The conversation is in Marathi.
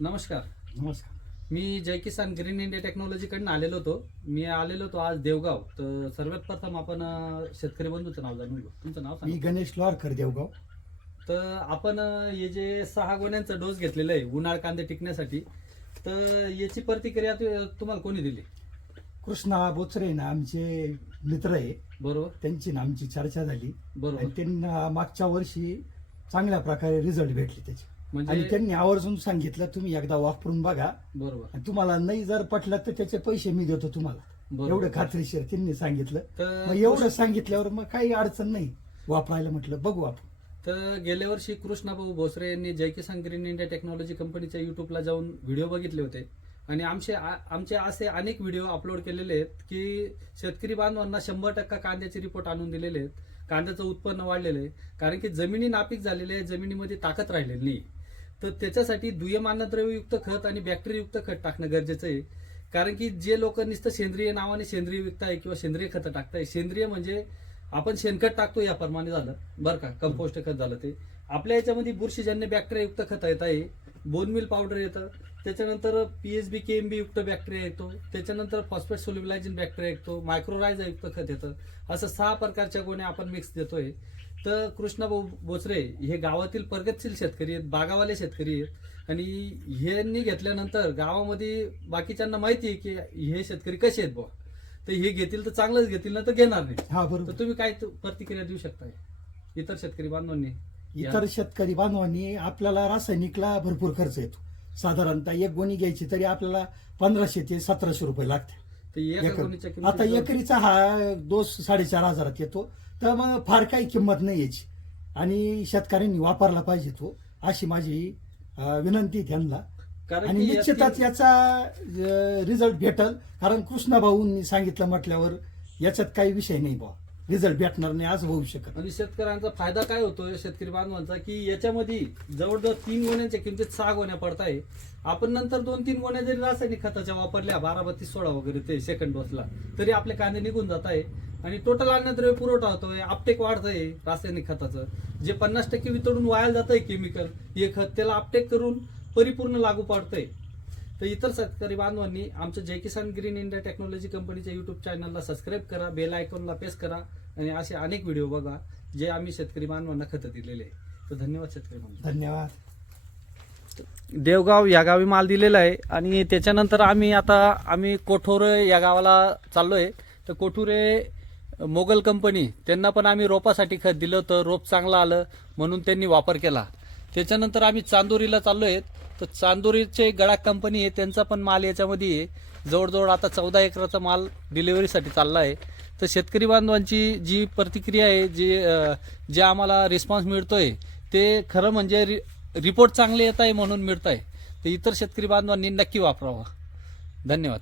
नमस्कार. नमस्कार. मी जय किसान ग्रीन इंडिया टेक्नॉलॉजीकडून आलेलो होतो. मी आलेलो होतो आज देवगाव. तर सर्वात प्रथम आपण अं, शेतकरी बंधूचं नाव जाणून घेऊ. तुमचं नाव मी सांगा गणेश लोहारकर देवगाव. तर आपण अं, हे जे सहा गोण्यांचा डोस घेतलेला आहे उन्हाळ कांदे टिकण्यासाठी तर याची प्रतिक्रिया तु- तुम्हाला कोणी दिली? कृष्णा बोचरे ना आमचे मित्र आहे. बरोबर. त्यांची ना आमची चर्चा झाली. आणि बरोबर त्यांना मागच्या वर्षी चांगल्या प्रकारे रिझल्ट भेटले त्याचे. आणि म्हणजे त्यांनी आवर्जून सांगितलं तुम्ही एकदा वापरून बघा. बरोबर. आणि तुम्हाला नाही जर पटलं तर त्याचे पैसे मी देतो तुम्हाला. बरोबर. एवढं खात्रीशीर त्यांनी सांगितलं. तर मग एवढं सांगितल्यावर मग काही अडचण नाही. वापरायला म्हटलं बघू आपण. तर गेल्या वर्षी कृष्णाभाऊ भोसरे यांनी Jai Kisan green India technology कंपनीच्या युट्यूबला जाऊन व्हिडिओ बघितले होते. आणि आमचे आ- आमचे असे अनेक व्हिडिओ अपलोड केलेले आहेत की शेतकरी बांधवांना शंभर टक्का कांद्याचे रिपोर्ट आणून दिलेले आहेत. कांद्याचं उत्पन्न वाढलेलं आहे. कारण की जमिनी नापीक झालेली आहे जमिनीमध्ये ताकद राहिलेली नाही. तर त्याच्यासाठी दुय्यम खत आणि बॅक्टेरियायुक्त खत टाकणं गरजेचं आहे. कारण की जे लोक नुसतं सेंद्रिय नावाने सेंद्रिय विकताय किंवा सेंद्रिय खतं टाकताय सेंद्रिय म्हणजे आपण शेणखत टाकतो या प्रमाणे झालं. बरं का कंपोस्ट खत झालं ते. आपल्या याच्यामध्ये बुरशीजन्य बॅक्टेरियायुक्त खत येत आहे. बोनमिल पावडर येतं. त्याच्यानंतर पीएचबी बी युक्त बॅक्टेरिया येतो. त्याच्यानंतर फॉस्फेट सोल्युबलायझिन बॅक्टेरिया येतो. मायक्रोरायझा युक्त खत येतं. असं सहा प्रकारच्या गोण्या आपण मिक्स देतोय. तर कृष्णाभाऊ बोचरे हे गावातील प्रगतशील शेतकरी आहेत बागावाले शेतकरी आहेत. आणि ह्यांनी घेतल्यानंतर गावामध्ये बाकीच्यांना माहिती आहे की हे शेतकरी कसे आहेत बुवा. तर हे घेतील तर चांगलंच घेतील ना तर घेणार नाही. हा तर बरोबर तुम्ही काय तु- प्रतिक्रिया देऊ शकताय? इतर शेतकरी बांधवांनी? इतर शेतकरी बांधवांनी आपल्याला रासायनिकला भरपूर खर्च येतो. साधारणतः एक गोणी घ्यायची तरी आपल्याला पंधराशे ते सतराशे रुपये लागते. तर एका एकर. गोणीच्या आता एकरीचा हा दोस साडेचार हजारात येतो. तर मग फार काही किंमत नाही याची. आणि शेतकऱ्यांनी वापरला पाहिजे तो अशी माझी विनंती त्यांना. आणि निश्चितच याचा रिझल्ट भेटल. कारण कृष्णाभाऊंनी सांगितलं म्हटल्यावर याच्यात काही विषय नाही बा रिझल्ट भेटणार नाही असं होऊ शकत आणि शेतकऱ्यांचा फायदा काय होतोय शेतकरी बांधवांचा की याच्यामध्ये जवळजवळ तीन गोण्यांच्या किमतीत सहा गोण्या पडताय. आपण नंतर दोन तीन गोण्या जरी रासायनिक खताच्या वापरल्या बारा बत्तीस सोळा वगैरे ते सेकंड डोसला तरी आपले कांदे निघून जात आहे आणि टोटल अन्नद्रव्य पुरवठा होतोय आपटेक वाढतंय रासायनिक खताचं. जे पन्नास टक्के वितळून वाया जात आहे केमिकल हे खत त्याला आपटेक करून परिपूर्ण लागू पाडतंय. तर इतर शेतकरी बांधवांनी आमच्या Jai Kisan green India technology कंपनीच्या युट्यूब चॅनलला सबस्क्राईब करा बेल आयकॉनला प्रेस करा आणि असे अनेक व्हिडिओ बघा जे आम्ही शेतकरी बांधवांना खतं दिलेले आहे तर धन्यवाद शेतकरी बांधव धन्यवाद. देवगाव या गावी माल दिलेला आहे आणि त्याच्यानंतर आम्ही आता आम्ही कोठोरे या गावाला चाललोय. तर कोठुरे मोगल कंपनी त्यांना पण आम्ही रोपासाठी खत दिलं होतं रोप चांगलं आलं म्हणून त्यांनी वापर केला. त्याच्यानंतर आम्ही चांदोरीला चाललोय. तर चांदोरीचे गडाक कंपनी आहे त्यांचा पण माल याच्यामध्ये आहे. जवळजवळ आता चौदा एकराचा माल डिलिव्हरीसाठी चालला आहे. तर शेतकरी बांधवांची जी प्रतिक्रिया आहे जी जे आम्हाला रिस्पॉन्स मिळतो आहे ते खरं म्हणजे रि रिपोर्ट चांगले येत आहे म्हणून मिळत आहे. तर इतर शेतकरी बांधवांनी नक्की वापरावा. धन्यवाद.